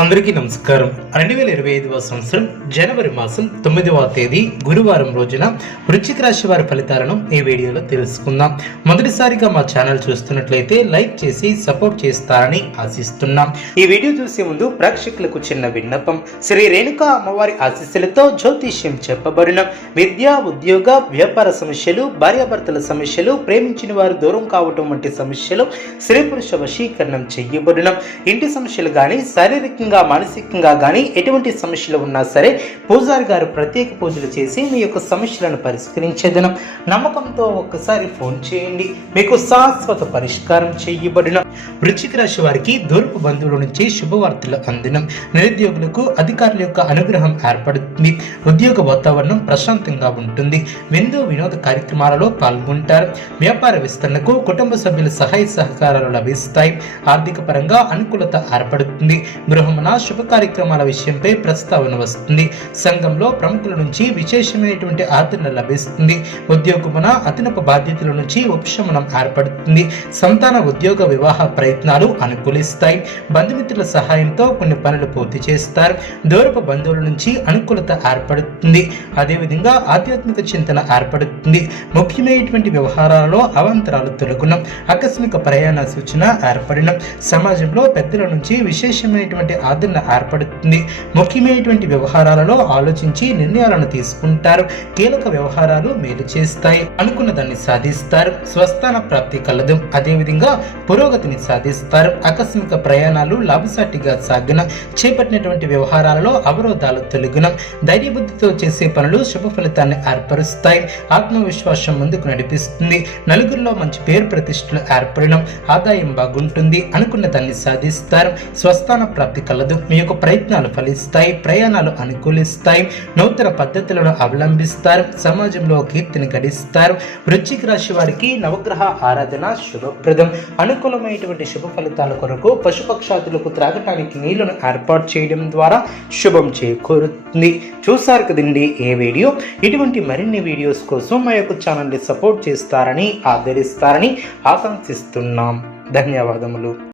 అందరికీ నమస్కారం. 2025వ సంవత్సరం జనవరి మాసం 9వ తేదీ గురువారం రోజున వృశ్చిక రాశి వారి ఫలితాలను ఈ వీడియోలో తెలుసుకుందాం. మొదటిసారిగా మా ఛానల్ చూస్తున్నట్లయితే లైక్ చేసి సపోర్ట్ చేస్తారని ఆశిస్తున్నాం. ఈ వీడియో చూసే ముందు ప్రేక్షకులకు చిన్న విన్నపం. శ్రీ రేణుకా అమ్మవారి ఆశీస్సులతో జ్యోతిష్యం చెప్పబడిన విద్య, ఉద్యోగ, వ్యాపార సమస్యలు, భార్యాభర్తల సమస్యలు, ప్రేమించిన వారు దూరం కావటం వంటి సమస్యలు, స్త్రీ పురుష వశీకరణం చేయబడిన ఇంటి సమస్యలు గాని, శారీరక మానసికంగా గానీ ఎటువంటి సమస్యలు ఉన్నా సరే పూజారి గారు ప్రత్యేక పూజలు చేసి మీ యొక్క సమస్యలను పరిష్కరించేదను. నమ్మకంతో ఒక్కసారి ఫోన్ చేయండి, మీకు శాశ్వత పరిష్కారం చేయబడిన. వృశ్చిక రాశి వారికి దూరపు బంధువుల నుంచి శుభవార్తలు అందినం. నిరుద్యోగులకు అధికారుల యొక్క అనుగ్రహం ఏర్పడుతుంది. ఉద్యోగ వాతావరణం ప్రశాంతంగా ఉంటుంది. విందు వినోద కార్యక్రమాలలో పాల్గొంటారు. వ్యాపార విస్తరణకు కుటుంబ సభ్యుల సహాయ సహకారాలు లభిస్తాయి. ఆర్థిక పరంగా అనుకూలత ఏర్పడుతుంది. గృహమున శుభ కార్యక్రమాల విషయంపై ప్రస్తావన వస్తుంది. సంఘంలో ప్రముఖుల నుంచి విశేషమైనటువంటి ఆదరణ లభిస్తుంది. ఉద్యోగమున అదనపు బాధ్యతల నుంచి ఉపశమనం ఏర్పడుతుంది. సంతాన ఉద్యోగ వివాహ ప్రయత్నాలు అనుకూలిస్తాయి. బంధుమిత్రుల సహాయంతో కొన్ని పనులు పూర్తి చేస్తారు. దూరపు బంధువుల నుంచి అనుకూలత ఏర్పడుతుంది. అదేవిధంగా ఆధ్యాత్మిక చింతన ఏర్పడుతుంది. ముఖ్యమైనటువంటి వ్యవహారాలలో అవాంతరాలు తొలగునం. ఆకస్మిక ప్రయాణ సూచన ఏర్పడిన. సమాజంలో పెద్దల నుంచి విశేషమైనటువంటి ఆదరణ ఏర్పడుతుంది. ముఖ్యమైనటువంటి వ్యవహారాలలో ఆలోచించి నిర్ణయాలను తీసుకుంటారు. కీలక వ్యవహారాలు మేలు చేస్తాయి. అనుకున్న దాన్ని సాధిస్తారు. స్వస్థాన ప్రాప్తి కలదు. అదేవిధంగా పురోగతిని సాధిస్తారు. ఆకస్మిక ప్రయాణాలు లాభసాటిగా సాగిన. చేపట్టినటువంటి వ్యవహారాలలో అవరోధాలు తొలగిన. ధైర్యబుద్ధితో చేసే పనులు శుభ ఫలితాన్ని ఏర్పరుస్తాయి. ఆత్మవిశ్వాసం ముందుకు నడిపిస్తుంది. నలుగురిలో మంచి పేరు ప్రతిష్టలు ఏర్పడడం. ఆదాయం బాగుంటుంది. అనుకున్న దాన్ని సాధిస్తారు. స్వస్థాన ప్రాప్తి కలదు. మీ యొక్క ప్రయత్నాలు ఫలిస్తాయి. ప్రయాణాలు అనుకూలిస్తాయి. నూతన పద్ధతులను అవలంబిస్తారు. సమాజంలో కీర్తిని గడిస్తారు. వృశ్చిక రాశి వారికి నవగ్రహ ఆరాధన శుభప్రదం. అనుకూలమైనటువంటి శుభ ఫలితాల కొరకు పశుపక్షాదులకు త్రాగటానికి నీళ్లను ఏర్పాటు చేయడం ద్వారా శుభం చేకూరుతుంది. చూసారు కదండి ఏ వీడియో. ఇటువంటి మరిన్ని వీడియోస్ కోసం మా యొక్క ఛానల్ని సపోర్ట్ చేస్తారని, ఆదరిస్తారని ఆకాంక్షిస్తున్నాం. ధన్యవాదములు.